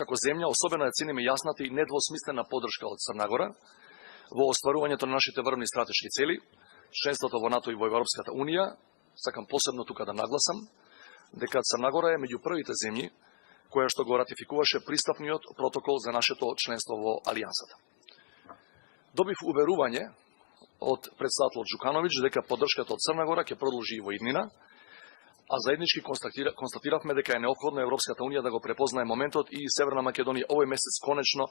како земја, особено ја цениме јасната и недвосмислена поддршка од Црна Гора во остварувањето на нашите врвни стратешки цели, членството во НАТО и во Европската Унија. Сакам посебно тука да нагласам дека Црна Гора е меѓу првите земји која што го ратификуваше пристапниот протокол за нашето членство во Алијансата. Добив уверување од председателот Джукановиќ дека поддршката од Црна Гора ќе продолжи и во иднина, а заеднички констатиравме дека е неопходно Европската Унија да го препознае моментот и Северна Македонија овој месец конечно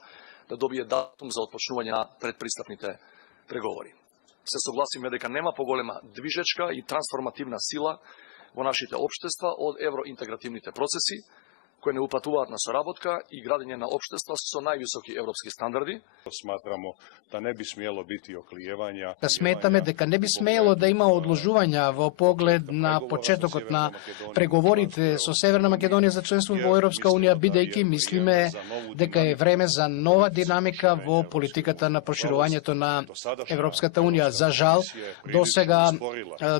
да добие датум за отпочнување на предпристапните преговори. Се согласиме дека нема поголема движечка и трансформативна сила во нашите општества од евроинтегративните процеси, кои не упатуваат на соработка и градење на општества со највисоки европски стандарди. Smatramo da ne bi smjelo biti oklijevanja. Сметаме дека не би смеело да има одложувања во поглед на почетокот на преговорите со Северна Македонија за членство во Европска Унија, бидејќи мислиме дека е време за нова динамика во политиката на проширувањето на Европската Унија. За жал,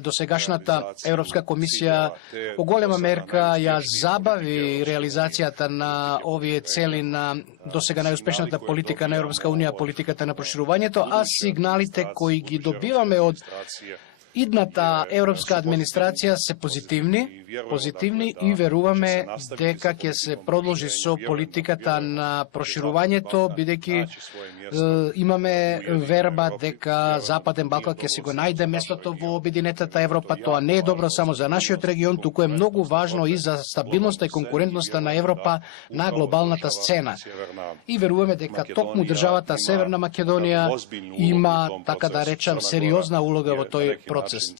досегашната Европска комисија по голема мерка ја забави реализацијата на овие цели на досега најуспешната политика на Европска Унија, политиката на проширувањето, а сигналите кои ги добиваме од идната европска администрација се позитивни и веруваме дека ќе се продолжи со политиката на проширувањето, бидејќи имаме верба дека Западен Балкан ќе си го најде местото во обединетата Европа. Тоа не е добро само за нашиот регион, туку е многу важно и за стабилноста и конкурентноста на Европа на глобалната сцена. И веруваме дека токму државата Северна Македонија има, така да речам, сериозна улога во тој процес.